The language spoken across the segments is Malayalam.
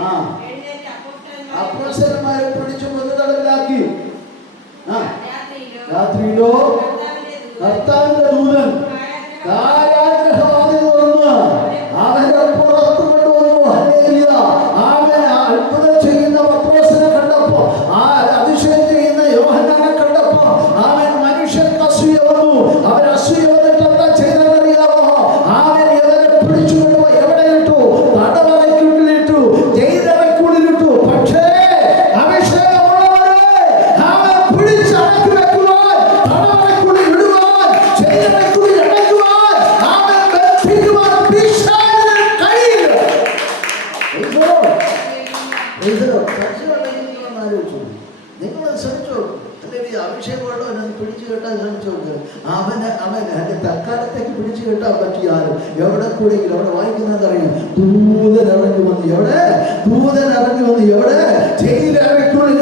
ആ. അപ്പോസ്തലന്മാരെ പിടിച്ചു പൊതുതടവിലാക്കി ആ. രാത്രിയിലോ കർത്താവിന്റെ ദൂതൻ കർത്താവിന്റെ Praise the നിങ്ങൾ ശ്രമിച്ചു. അല്ലെങ്കിൽ ഈ അഭിഷേകമുള്ളവനെ ഒന്ന് പിടിച്ചു കെട്ടാൻ ശ്രമിച്ചു നോക്ക്. അവന് അവന് അതിന്റെ തൽക്കാലത്തേക്ക് പിടിച്ചു കെട്ടാൻ പറ്റിയാലും എവിടെ കൂടെയെങ്കിലും അവിടെ വായിക്കുന്നത് അറിയാം ദൂതൻ ഇറങ്ങി വന്നു. എവിടെ? ദൂതൻ ഇറങ്ങി വന്നു. എവിടെ? ജയിലറയ്ക്കുള്ളിൽ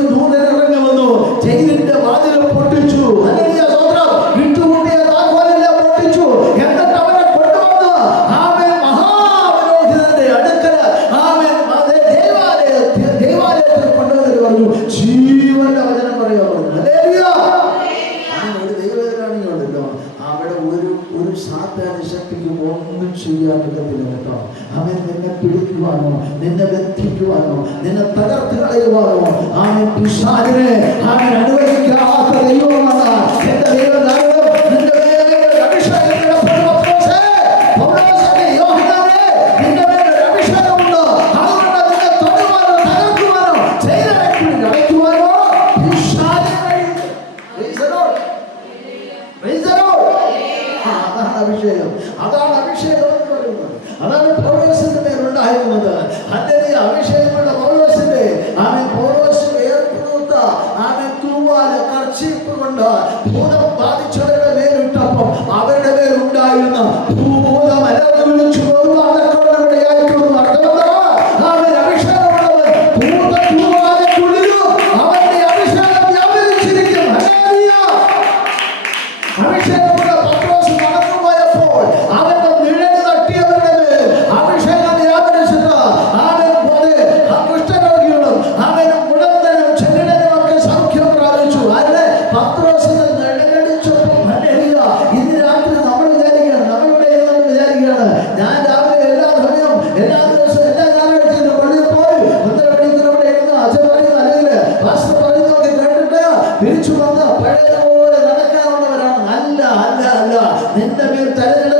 സാത്താന ശക്തിക്ക് ഒന്നും ചെയ്യാൻ പറ്റത്തില്ല കേട്ടോ അവൻ നിന്നെ പിടിക്കുവാനോ നിന്നെ ബന്ധിക്കുവാനോ നിന്നെ തകർത്ത് കളയുവാനോ അവൻ പിശാചിനെ അവൻ അനുവദിക്കാത്ത ദൈവമാണ് എന്റെ ദൈവനാമം അഭിഷേകം. അതാണ് അഭിഷേകം എന്ന് പറയുന്നത്. അതാണ് പൗലോസിന്റെ മേലുണ്ടായിരുന്നത് അന്നേ അഭിഷേകമുള്ള പൗലോസിന്റെ. ആമൻ. പൗലോസ് ഏർപ്പെടുത്ത ആമൻ തൂവാല കർച്ചീപ്പ് കൊണ്ട് ഭൂതം ബാധിച്ചവരുടെ മേലിട്ടപ്പം അവരുടെ മേലുണ്ടായിരുന്ന ഭൂഭൂതം നിഴലടിച്ചപ്പോൾ ഇന്ന് രാത്രി നമ്മൾ നമ്മളുടെ ഞാൻ രാവിലെ എല്ലാ എല്ലാ എല്ലാ നടക്കാവുന്നവരാണ്. അല്ല അല്ല അല്ല. നിന്റെ മേൽ തെരഞ്ഞെടുപ്പ്